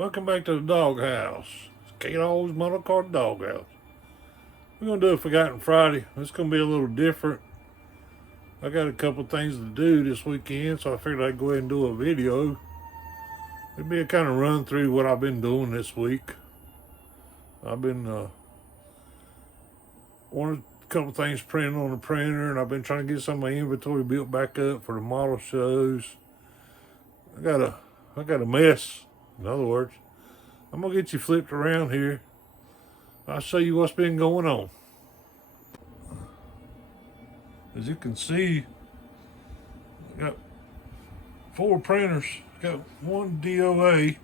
Welcome back to the doghouse. It's K-Dog's Motor Car Doghouse. We're going to do a Forgotten Friday. It's going to be a little different. I got a couple things to do this weekend, so I figured I'd go ahead and do a video. It'll be a kind of run through what I've been doing this week. I've been wanted a couple things printed on the printer, and I've been trying to get some of my inventory built back up for the model shows. I got a mess. In other words, I'm gonna get you flipped around here. I'll show you what's been going on. As you can see, I got 4 printers. Got one DOA.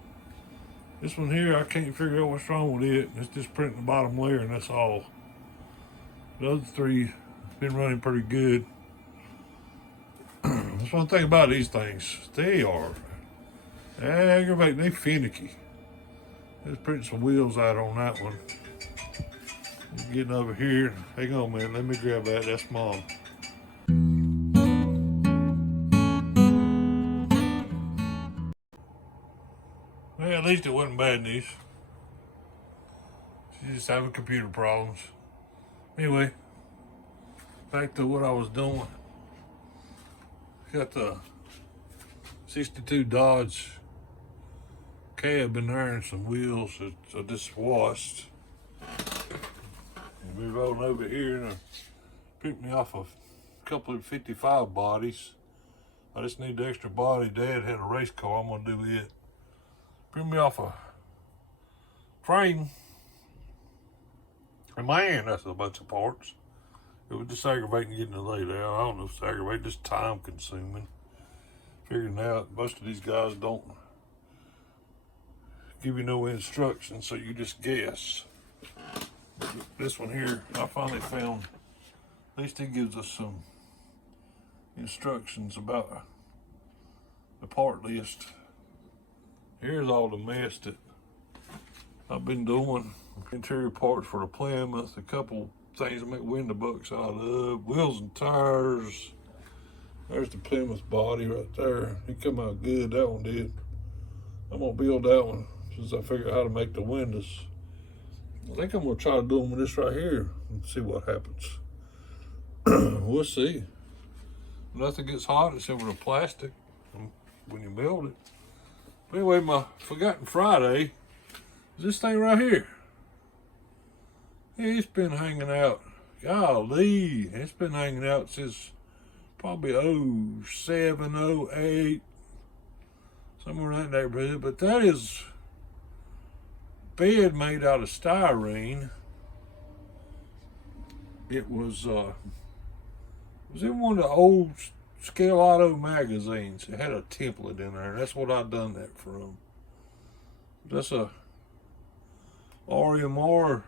This one here, I can't figure out what's wrong with it. It's just printing the bottom layer, and that's all. The other 3 have been running pretty good. That's one thing about these things. They are aggravating. They finicky. Let's print some wheels out on that one. Getting over here. Hang on, man. Let me grab that. That's Mom. Well, at least it wasn't bad news. She's just having computer problems. Anyway, back to what I was doing. Got the 62 Dodge cab in there and some wheels that I just washed. And we rolling over here and picked me off a couple of 55 bodies. I just need the extra body. Dad had a race car. I'm gonna do it. Picked me off a frame. And man, that's a bunch of parts. It was just aggravating getting it laid out. I don't know if it's aggravating, just time consuming. Figuring out most of these guys don't give you no instructions, so you just guess. This one here, I finally found, at least it gives us some instructions about the part list. Here's all the mess that I've been doing. Interior parts for the Plymouth, a couple things to make window bucks out of, wheels and tires. There's the Plymouth body right there. It come out good, that one did. I'm gonna build that one since I figured out how to make the windows. I think I'm gonna try to do them with this right here and see what happens. We'll see. Nothing gets hot except for the plastic when you build it. But anyway, my Forgotten Friday is this thing right here. It's been hanging out. Golly, it's been hanging out since probably 07, 08, somewhere in that neighborhood. But that is bed made out of styrene. It was in one of the old Scale Auto magazines. It had a template in there. That's what I done that from. That's a RMR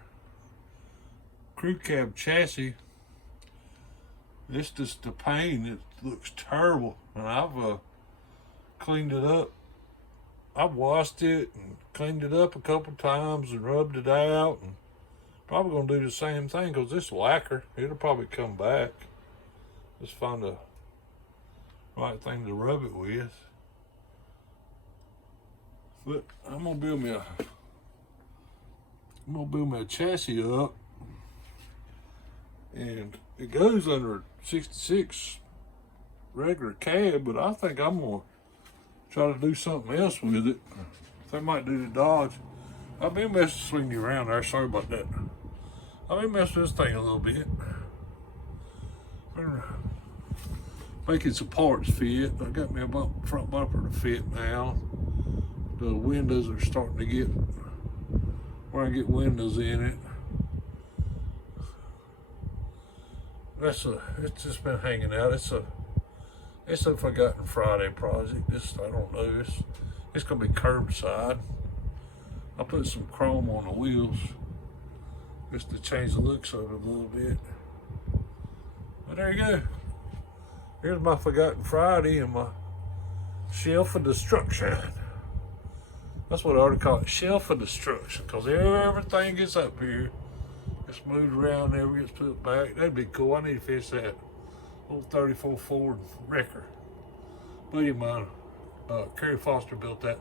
crew cab chassis. It's just the paint. It looks terrible, and I've cleaned it up. I've washed it and cleaned it up a couple times and rubbed it out, and probably gonna do the same thing because this lacquer, it'll probably come back. Just find the right thing to rub it with. But I'm gonna build me a chassis up, and it goes under a 66 regular cab, but I think I'm gonna try to do something else with it. I might do the Dodge. I've been messing you around there, sorry about that. I've been messing with this thing a little bit. Making some parts fit. I got me a front bumper to fit now. The windows are starting to get where I get windows in it. It's just been hanging out. It's a Forgotten Friday project. I don't know. It's gonna be curbside. I put some chrome on the wheels just to change the looks of it a little bit. But there you go. Here's my Forgotten Friday and my shelf of destruction. That's what I ought to call it, shelf of destruction, because everything gets up here. It's moved around, never gets put back. That'd be cool. I need to fix that. Old 34 Ford wrecker. Buddy of mine, Kerry Foster, built that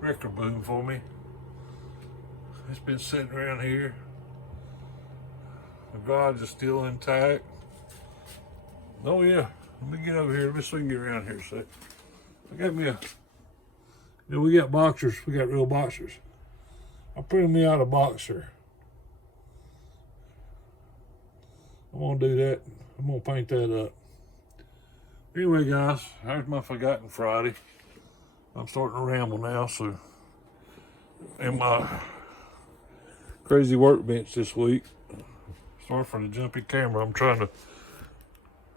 record boom for me. It's been sitting around here. The garage is still intact. Oh yeah, let me get over here. Let me see if we can get around here a sec. I got me a, we got boxers. We got real boxers. I printed me out a boxer. I'm gonna do that. I'm gonna paint that up. Anyway, guys, here's my Forgotten Friday. I'm starting to ramble now, so. And my crazy workbench this week. Sorry for the jumpy camera. I'm trying to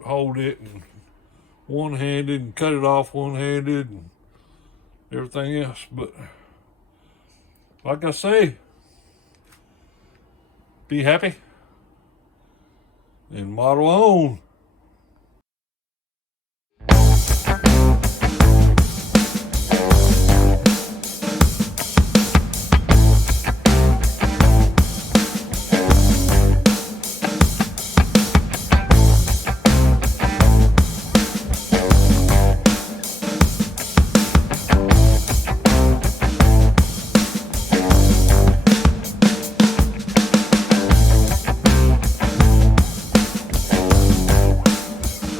hold it and one-handed and cut it off one-handed and everything else. But like I say, be happy and model on.